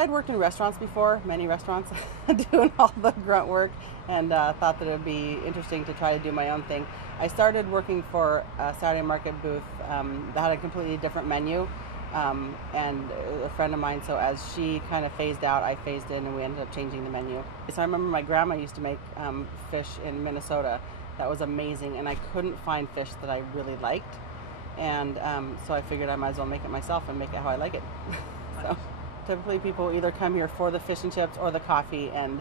I'd worked in restaurants before, many restaurants, doing all the grunt work, and thought that it would be interesting to try to do my own thing. I started working for a Saturday market booth that had a completely different menu, and a friend of mine, so as she kind of phased out, I phased in, and we ended up changing the menu. So I remember my grandma used to make fish in Minnesota. That was amazing, and I couldn't find fish that I really liked, and so I figured I might as well make it myself and make it how I like it. So typically people either come here for the fish and chips or the coffee, and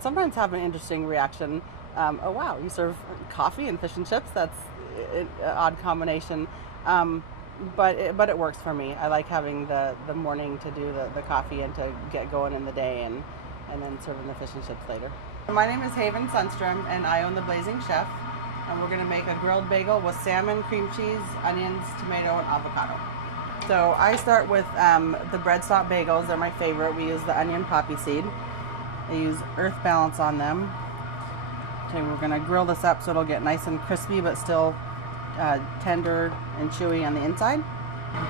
sometimes have an interesting reaction. Oh wow, you serve coffee and fish and chips? That's an odd combination. But it works for me. I like having the morning to do the coffee and to get going in the day, and then serving the fish and chips later. My name is Haven Sundstrom, and I own the Blazing Chef, and we're going to make a grilled bagel with salmon, cream cheese, onions, tomato, and avocado. So I start with the bread stop bagels. They're my favorite. We use the onion poppy seed. I use earth balance on them. Okay, we're going to grill this up so it'll get nice and crispy, but still tender and chewy on the inside.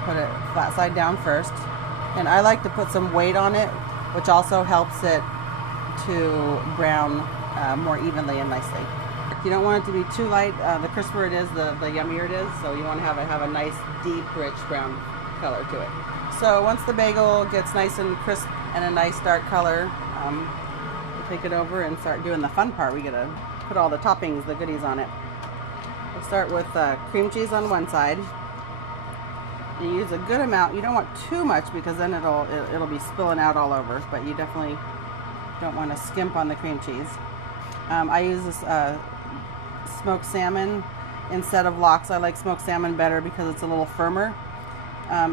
Put it flat side down first, and I like to put some weight on it, which also helps it to brown more evenly and nicely. You don't want it to be too light. The crisper it is, the yummier it is, so you want to have a nice deep rich brown color to it. So once the bagel gets nice and crisp and a nice dark color, we'll take it over and start doing the fun part. We gotta put all the toppings, the goodies on it. We'll start with cream cheese on one side. You use a good amount. You don't want too much because then it'll be spilling out all over, but you definitely don't want to skimp on the cream cheese. I use this smoked salmon instead of lox. I like smoked salmon better because it's a little firmer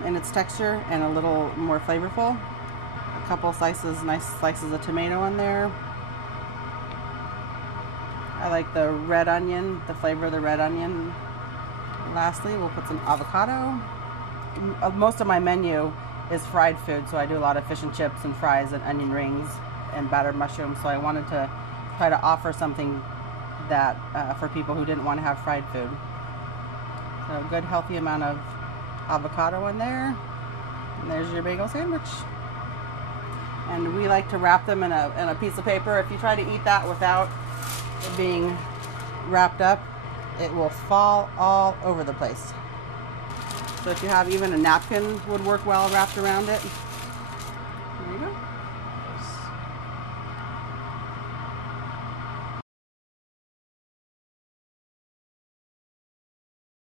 in its texture and a little more flavorful. A couple slices, nice slices of tomato on there. I like the red onion, the flavor of the red onion. Lastly, we'll put some avocado. Most of my menu is fried food, so I do a lot of fish and chips and fries and onion rings and battered mushrooms, so I wanted to try to offer something that for people who didn't want to have fried food. So a good healthy amount of avocado in there, and there's your bagel sandwich. And we like to wrap them in a piece of paper. If you try to eat that without it being wrapped up, it will fall all over the place. So if you have even a napkin would work well wrapped around it.